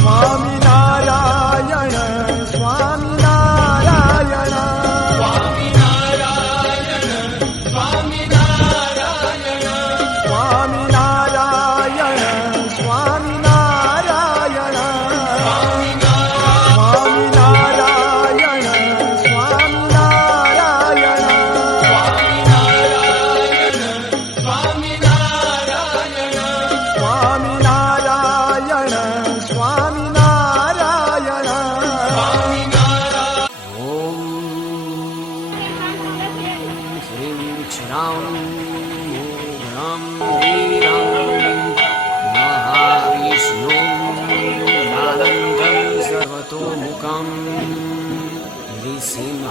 స్వామి నారాయణ స్వామి నారాయణ స్వామి నారాయణ స్వామి నారాయణ స్వామి నారాయణ స్వామి నారాయణ స్వామి స్వామి నారాయణ స్వామి నారాయణ స్వామి నారాయణ స్వామి నారాయణ స్వామి నారాయణ స్వామి నారాయణ స్వామి నారాయణ ఓం హ్రీం క్షరాం మూఢం వీరం మహావిష్ణుం నాలంకం సర్వతోముఖం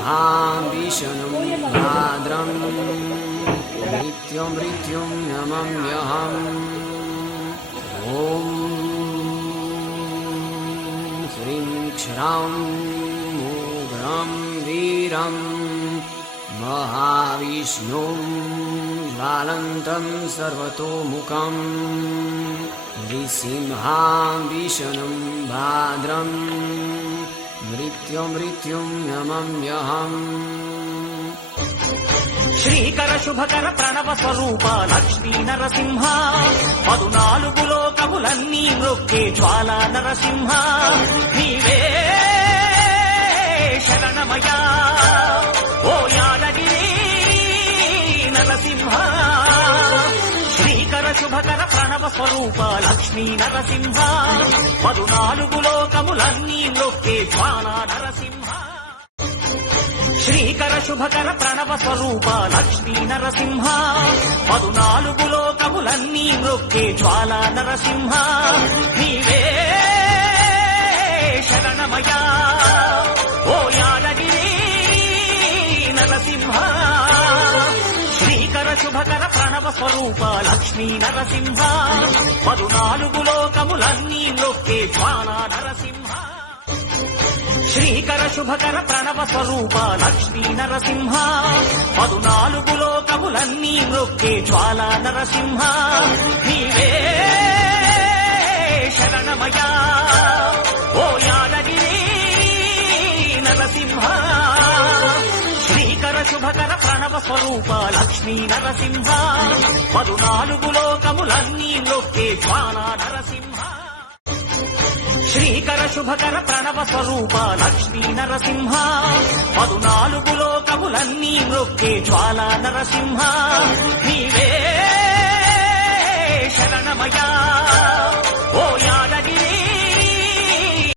నృసింహాంబిషణం భాద్రం మృత్యుం నమమ్యహం ఓం హ్రీం క్షరాం మూఢం వీరం మహావిష్ణుం జ్వాలంతం సర్వతోముఖం నృసింహాంబిషణం భాద్రం మృత్యుం నమమ్యహం శ్రీకర శుభకర ప్రణవ స్వరూప లక్ష్మీ నరసింహ 14 లోకములన్నీ మృక్కే జ్వాలా నరసింహ నీవే శరణమయా ఓ యాదగిరి నరసింహ శ్రీకర శుభకర ప్రణవ స్వరూప లక్ష్మీ నరసింహ 14 లోకములన్నీ మృక్కే జ్వాలా నరసింహ శ్రీకర శుభకర ప్రణవ స్వరూప లక్ష్మీ నరసింహ 14 లోకములన్నీ మృక్కే జ్వాలా నరసింహ నీవే శరణమయా ఓ యాదగిరి నరసింహ శ్రీకర శుభకర ప్రణవ స్వరూప లక్ష్మీ నరసింహ 14 లోకములన్నీ మృక్కే జ్వాలా నరసింహ శ్రీకర శుభకర ప్రణవ స్వరూప లక్ష్మీ నరసింహ 14 లోకములన్నీ మృక్కే జ్వాలా నరసింహ నీవే శరణమయా ఓ యాదగిరి నరసింహ శ్రీకర శుభకర ప్రణవ స్వరూప లక్ష్మీ నరసింహ 14 లోకములన్నీ మృక్కే జ్వాలా నరసింహ శ్రీకర శుభకర ప్రణవ స్వరూప లక్ష్మీ నరసింహ 14 లోకములన్నీ మృక్కే జ్వాలా నరసింహ నీవే శరణమయా ఓ యాద